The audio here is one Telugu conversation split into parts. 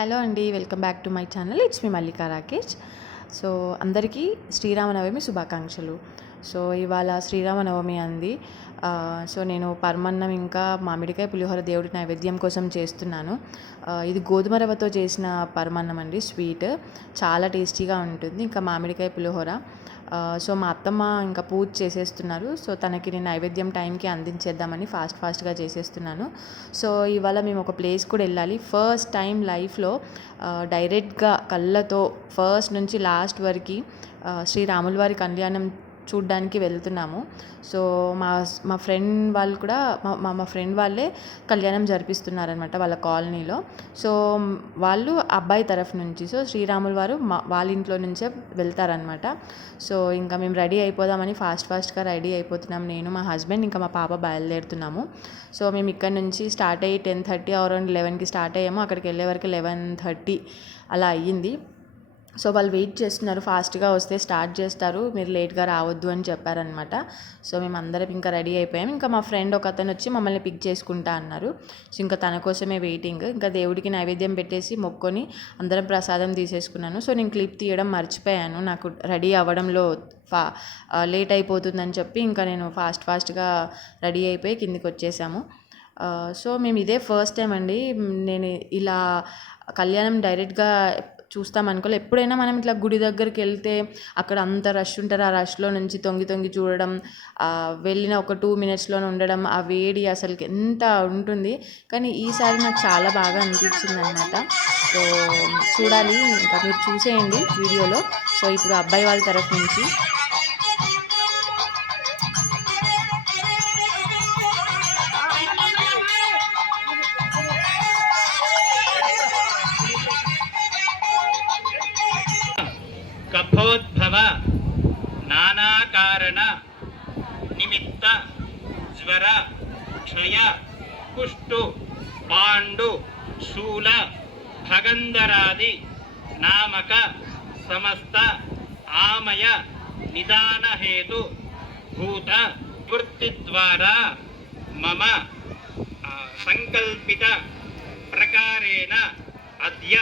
హలో అండి welcome back to my channel. It's me Mallika Rakesh so అందరికీ శ్రీరామనవమి శుభాకాంక్షలు. సో ఇవాళ శ్రీరామనవమి అంది. సో నేను పరమన్నం ఇంకా మామిడికాయ పులిహోర దేవుడి నైవేద్యం కోసం చేస్తున్నాను. ఇది గోధుమ రవ్వతో చేసిన పరమన్నం అండి స్వీట్. చాలా టేస్టీగా ఉంటుంది. ఇంకా మామిడికాయ పులిహోర. సో మా అత్తమ్మ ఇంకా పూజ చేసేస్తున్నారు. సో తనకి నేను నైవేద్యం టైంకి అందించేద్దామని ఫాస్ట్ ఫాస్ట్గా చేసేస్తున్నాను. సో ఇవాళ మేము ఒక ప్లేస్ కూడా వెళ్ళాలి. ఫస్ట్ టైం లైఫ్లో డైరెక్ట్గా కళ్ళతో ఫస్ట్ నుంచి లాస్ట్ వరకు శ్రీరాముల వారి కళ్యాణం చూడ్డానికి వెళ్తున్నాము. సో మా మా ఫ్రెండ్ వాళ్ళు కూడా మా మా- మా ఫ్రెండ్ వాళ్ళే కళ్యాణం జరిపిస్తున్నారనమాట వాళ్ళ కాలనీలో. సో వాళ్ళు అబ్బాయి తరఫు నుంచి సో శ్రీరాముల వారు మా వాళ్ళ ఇంట్లో నుంచే వెళ్తారనమాట సో ఇంకా మేము రెడీ అయిపోదామని ఫాస్ట్ ఫాస్ట్గా రెడీ అయిపోతున్నాం. నేను మా హస్బెండ్ ఇంకా మా పాప బయలుదేరుతున్నాము. సో మేము ఇక్కడ నుంచి స్టార్ట్ అయ్యి టెన్ థర్టీ అరౌండ్ లెవెన్కి స్టార్ట్ అయ్యాము. అక్కడికి వెళ్ళే వరకు లెవెన్ థర్టీ అలా అయ్యింది. సో వాళ్ళు వెయిట్ చేస్తున్నారు ఫాస్ట్గా వస్తే స్టార్ట్ చేస్తారు మీరు లేట్గా రావద్దు అని చెప్పారనమాట సో మేము అందరం ఇంకా రెడీ అయిపోయాం. ఇంకా మా ఫ్రెండ్ ఒక అతను వచ్చి మమ్మల్ని పిక్ చేసుకుంటా అన్నారు. సో ఇంకా తన కోసమే వెయిటింగ్. ఇంకా దేవుడికి నైవేద్యం పెట్టేసి మొక్కొని అందరం ప్రసాదం తీసేసుకున్నాను. సో నేను క్లిప్ తీయడం మర్చిపోయాను. నాకు రెడీ అవ్వడంలో ఫా లేట్ అయిపోతుందని చెప్పి ఇంకా నేను ఫాస్ట్ ఫాస్ట్గా రెడీ అయిపోయి కిందికి వచ్చేసాము. సో మేము ఇదే ఫస్ట్ టైం అండి. నేను ఇలా కళ్యాణం డైరెక్ట్గా చూస్తాం అనుకోలే. ఎప్పుడైనా మనం ఇట్లా గుడి దగ్గరికి వెళ్తే అక్కడ అంత రష్ ఉంటారు. ఆ రష్లో నుంచి తొంగి తొంగి చూడడం వెళ్ళిన ఒక టూ మినిట్స్లోనే ఉండడం ఆ వేడి అసలుకి ఎంత ఉంటుంది. కానీ ఈసారి నాకు చాలా బాగా అనిపించింది అనమాట సో చూడాలి. ఇంకా మీరు చూసేయండి వీడియోలో. సో ఇప్పుడు అబ్బాయి వాళ్ళ తరఫు నుంచి ನಾನಾ ಕಾರಣ, ನಿಮಿತ್ತ, ಜ್ವರ, ಕ್ಷಯ ಕುಷ್ಟು ಪಾಂಡು, ಶೂಲ ಭಗಂಧರಾದಿ ನಾಮಕ, ಸಮಸ್ತ, ಆಮಯ, ನಿಧಾನ ಹೇತು, ಭೂತ, ವೃತ್ತಿದ್ವಾರ, ಮಮ ಸಂಕಲ್ಪಿತ ಪ್ರಕಾರೇಣ ಅದ್ಯ,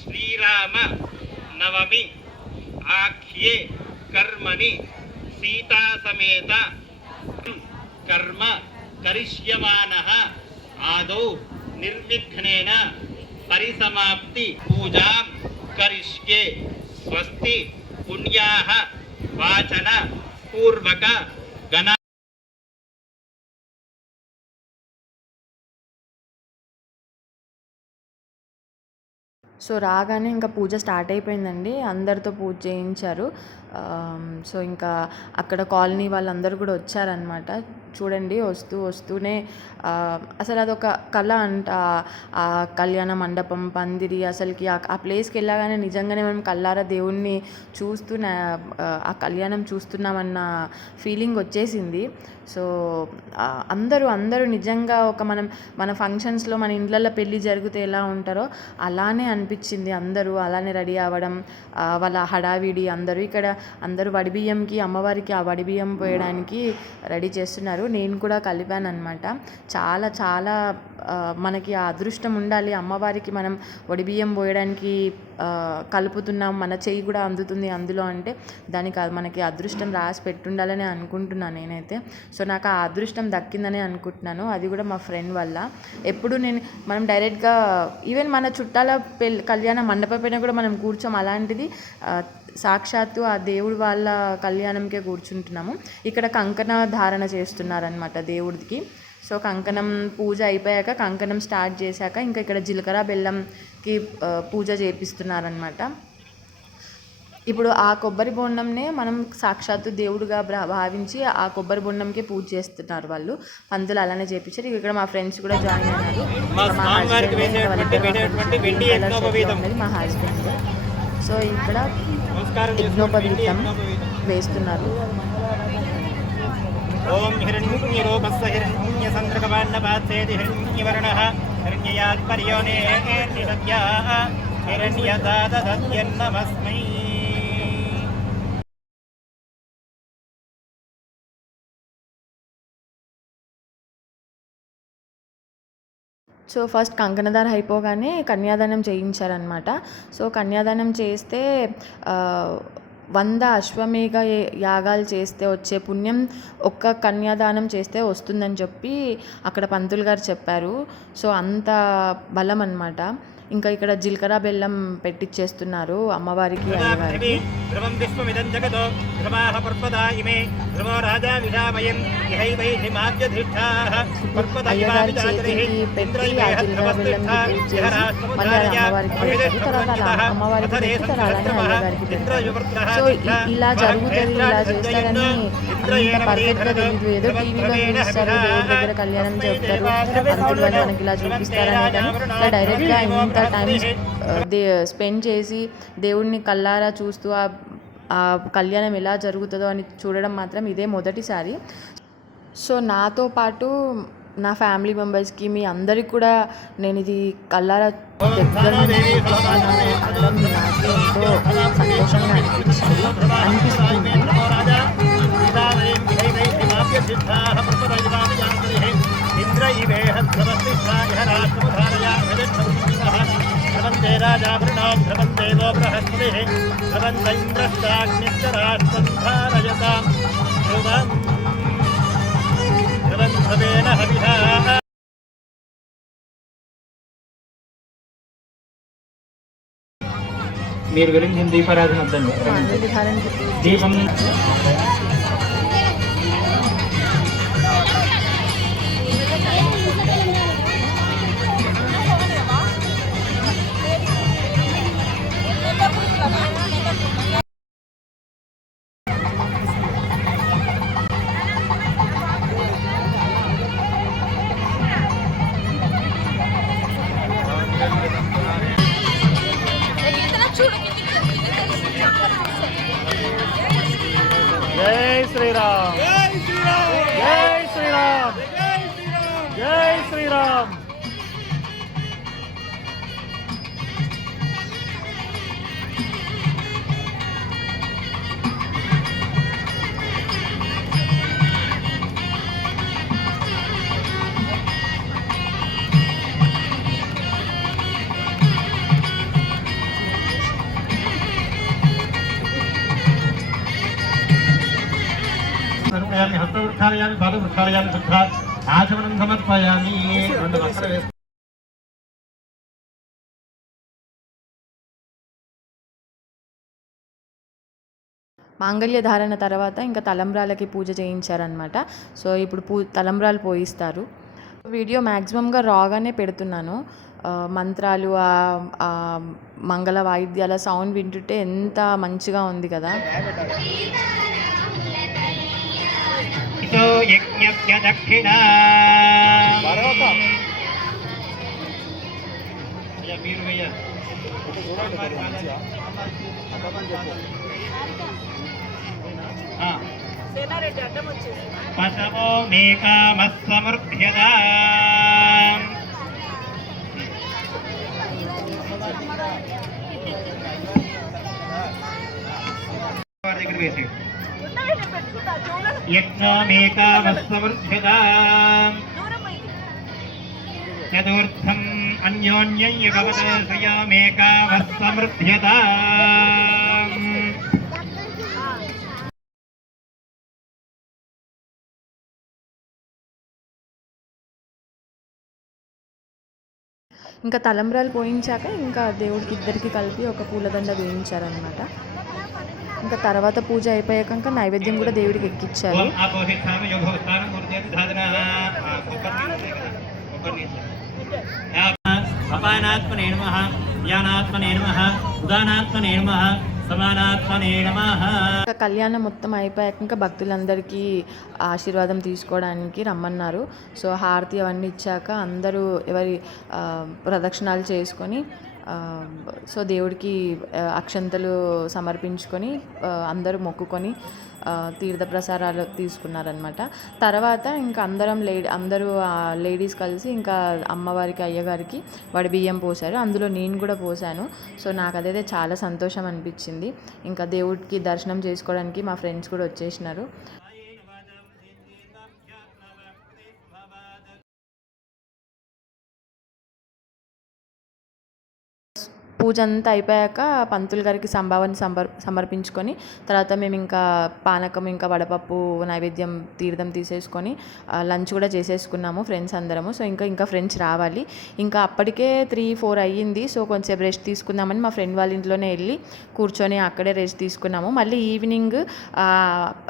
ಶ್ರೀರಾಮ, ನವಮಿ, ಆಖ್ಯೆ कर्मणि सीता समेत कर्म करिष्यमाणः। आदौ निर्विघ्नेन परिसमाप्ति। पूजां करिष्ये। स्वस्ति पुण्याः। वाचन पूर्वक गण సో రాగానే ఇంకా పూజ స్టార్ట్ అయిపోయిందండి. అందరితో పూజ చేయించారు. సో ఇంకా అక్కడ కాలనీ వాళ్ళందరూ కూడా వచ్చారనమాట చూడండి వస్తూ వస్తూనే అసలు అదొక కళ అంట. ఆ- కళ్యాణ మండపం పందిరి అసలుకి ఆ ప్లేస్కి వెళ్ళగానే నిజంగానే మనం కళ్ళారా దేవుణ్ణి చూస్తున్న ఆ కళ్యాణం చూస్తున్నామన్న ఫీలింగ్ వచ్చేసింది. సో అందరూ అందరూ నిజంగా ఒక మనం మన ఫంక్షన్స్లో మన ఇండ్లలో పెళ్ళి జరిగితే ఎలా ఉంటారో అలానే అనిపించింది అందరూ. అలానే రెడీ అవ్వడం వాళ్ళ హడావిడి అందరూ ఇక్కడ అందరూ వడిబియ్యంకి అమ్మవారికి ఆ వడిబియ్యం పోయడానికి రెడీ చేస్తున్నారు. నేను కూడా కలిపాను అనమాట చాలా చాలా మనకి ఆ అదృష్టం ఉండాలి. అమ్మవారికి మనం వడిబియ్యం పోయడానికి కలుపుతున్నాం మన చెయ్యి కూడా అందుతుంది అందులో అంటే దానికి మనకి అదృష్టం రాసి పెట్టుండాలని అనుకుంటున్నాను నేనైతే. సో నాకు ఆ అదృష్టం దక్కిందని అనుకుంటున్నాను. అది కూడా మా ఫ్రెండ్ వల్ల. ఎప్పుడు నేను మనం డైరెక్ట్గా ఈవెన్ మన చుట్టాల పెళ్ళి కళ్యాణ మండపం పైన కూడా మనం కూర్చోం. అలాంటిది సాక్షాత్తు ఆ దేవుడు వాళ్ళ కళ్యాణంకే కూర్చుంటున్నాము. ఇక్కడ కంకణ ధారణ చేస్తున్నారనమాట దేవుడికి. సో కంకణం పూజ అయిపోయాక కంకణం స్టార్ట్ చేశాక ఇంకా ఇక్కడ జీలకర్ర బెల్లంకి పూజ చేపిస్తున్నారనమాట ఇప్పుడు ఆ కొబ్బరి బొండంనే మనం సాక్షాత్తు దేవుడుగా భా- భావించి ఆ కొబ్బరి బొండంకే పూజ చేస్తున్నారు వాళ్ళు. పంతులు అలానే చేపించారు. ఇక్కడ మా ఫ్రెండ్స్ కూడా జాయిన్ అయినారు మా ఇంకా మా హస్బెండ్ సో ఇక్కడ యజ్ఞోపవీతం. వేస్తున్నారు. ఓం హిరణ్యరూపస్స హిరణ్యసంద్రకవాన్నపాత్సేతి హిరణ్యవర్ణः హిరణ్యయాత్పర్యోనే నిషద్యా సో ఫస్ట్ కంకణదార అయిపోగానే కన్యాదానం చేయించారనమాట సో కన్యాదానం చేస్తే వంద అశ్వమేఘ యాగాలు చేస్తే వచ్చే పుణ్యం ఒక్క కన్యాదానం చేస్తే వస్తుందని చెప్పి అక్కడ పంతులు గారు చెప్పారు. సో అంత బలం అన్నమాట. ఇంకా ఇక్కడ జీలకర్ర బెల్లం పెట్టిచ్చేస్తున్నారు అమ్మవారికి పృథివీ ఇలా జరుగుతుంది ఇలా చేస్తారని పర్ఫెక్ట్గా తెలియదు ఏదో టీవీలో దేవుడి దగ్గర కళ్యాణం చెప్తారు మనకి ఇలా చూపిస్తారని కానీ ఇలా డైరెక్ట్గా ఇంత టైం దే స్పెండ్ చేసి దేవుడిని కల్లారా చూస్తూ ఆ కళ్యాణం ఎలా జరుగుతుందో అని చూడడం మాత్రం ఇదే మొదటిసారి. సో నాతో పాటు నా ఫ్యామిలీ మెంబర్స్కి మీ అందరికి కూడా నేను ఇది కల్లారా దగ్గర ఎంతో సంతోషంగా అనిపించింది అనిపిస్తుంది. ఇంద్ర ఇవేహ ధ్రువస్థిష్టాయ రాష్ట్రముధారయా ధ్రువంతే రాజాభృణో ధ్రువం దేవో బృహస్పతి ధ్రువంత ఇంద్రశ్చాగ్నిశ్చ రాష్ట్రం ధారయతాం ధ్రువం ధ్రువం ధ్రువేణ హవిహా మీరు గురించి దీపారాధన వద్దండి మాంగళ్య ధారణకి పూజ దీపం వృక్షాలయాన్ని పాద వృక్షాలయాన్ని శుద్ధ ఆచమనం సమర్పయామి. రెండు వస్త్రం మాంగళ్య ధారణ తర్వాత ఇంకా తలంబ్రాలకి పూజ చేయించారనమాట సో ఇప్పుడు పూ తలంబ్రాలు పోయిస్తారు. వీడియో మ్యాక్సిమంగా రాగానే పెడుతున్నాను. మంత్రాలు ఆ మంగళ వాయిద్యాల సౌండ్ వింటుంటే ఎంత మంచిగా ఉంది కదా. ఇతో యజ్ఞస్య దక్షిణ మీరు వెయ్య పశవో మేకామస్సమృభ్యదా వారి దగ్గర వేసి యజ్ఞమేకామస్సమృభ్యదా చతుర్థం అన్యోన్యం యుగవత శ్రియమేకామస్సమృభ్యదా ఇంకా తలంబ్రాలు పోయించాక ఇంకా దేవుడికి ఇద్దరికి కలిపి ఒక పూలదండ వేయించారనమాట ఇంకా తర్వాత పూజ అయిపోయాక నైవేద్యం కూడా దేవుడికి అపానాత్మనే నమ జ్ఞానాత్మనే నమ ఉదానాత్మనే నమ ఇంకా కళ్యాణం మొత్తం అయిపోయాక ఇంకా భక్తులందరికీ ఆశీర్వాదం తీసుకోవడానికి రమ్మన్నారు. సో హారతి అవన్నీ ఇచ్చాక అందరూ ఎవరి ప్రదక్షిణాలు చేసుకొని సో దేవుడికి అక్షంతలు సమర్పించుకొని అందరూ మొక్కుకొని తీర్థప్రసారాలు తీర్థ ప్రసారాలు తీసుకున్నారనమాట తర్వాత ఇంకా అందరం లేడీ అందరూ లేడీస్ కలిసి ఇంకా అమ్మవారికి అయ్యగారికి వాడి బియ్యం పోసారు అందులో నేను కూడా పోసాను సో నాకు అదైతే చాలా సంతోషం అనిపించింది. ఇంకా దేవుడికి దర్శనం చేసుకోవడానికి మా ఫ్రెండ్స్ కూడా వచ్చేసినారు. పూజ అంతా అయిపోయాక పంతులు గారికి సంభావన సమర్ సమర్పించుకొని తర్వాత మేము ఇంకా పానకం ఇంకా వడపప్పు నైవేద్యం తీర్థం తీసేసుకొని లంచ్ కూడా చేసేసుకున్నాము ఫ్రెండ్స్ అందరము. సో ఇంకా ఇంకా ఫ్రెండ్స్ రావాలి. ఇంకా అప్పటికే త్రీ ఫోర్ అయ్యింది. సో కొంచెం రెస్ట్ తీసుకుందామని మా ఫ్రెండ్ వాళ్ళ ఇంట్లోనే వెళ్ళి కూర్చొని అక్కడే రెస్ట్ తీసుకున్నాము. మళ్ళీ ఈవినింగ్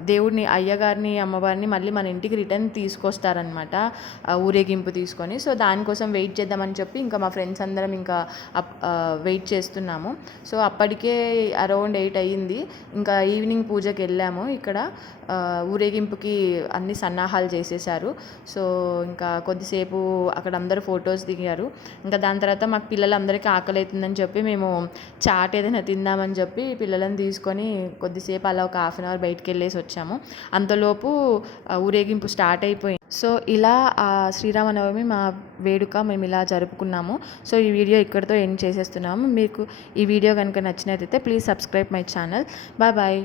దేవుడిని అయ్యగారిని అమ్మవారిని మళ్ళీ మన ఇంటికి రిటర్న్ తీసుకొస్తారనమాట ఊరేగింపు తీసుకొని. సో దానికోసం వెయిట్ చేద్దామని చెప్పి ఇంకా మా ఫ్రెండ్స్ అందరం ఇంకా అప్- వెయిట్ చేస్తున్నాము. సో అప్పటికే అరౌండ్ ఎయిట్ అయ్యింది. ఇంకా ఈవినింగ్ పూజకి వెళ్ళాము. ఇక్కడ ఊరేగింపుకి అన్ని సన్నాహాలు చేసేసారు సో ఇంకా కొద్దిసేపు అక్కడ అందరూ ఫొటోస్ దిగారు. ఇంకా దాని తర్వాత మాకు పిల్లలందరికీ ఆకలి అవుతుందని చెప్పి మేము చాట్ ఏదైనా తిందామని చెప్పి పిల్లలను తీసుకొని కొద్దిసేపు అలా ఒక హాఫ్ అన్ అవర్ బయటికి వెళ్ళేసి వచ్చాము. అంతలోపు ఊరేగింపు స్టార్ట్ అయిపోయింది. సో ఇలా శ్రీరామనవమి మా వేడుక మేము ఇలా జరుపుకున్నాము. సో ఈ వీడియో ఇక్కడితో ఎండ్ చేసేస్తున్నాము. మీకు ఈ వీడియో కనుక నచ్చినట్లయితే please subscribe my channel. Bye bye.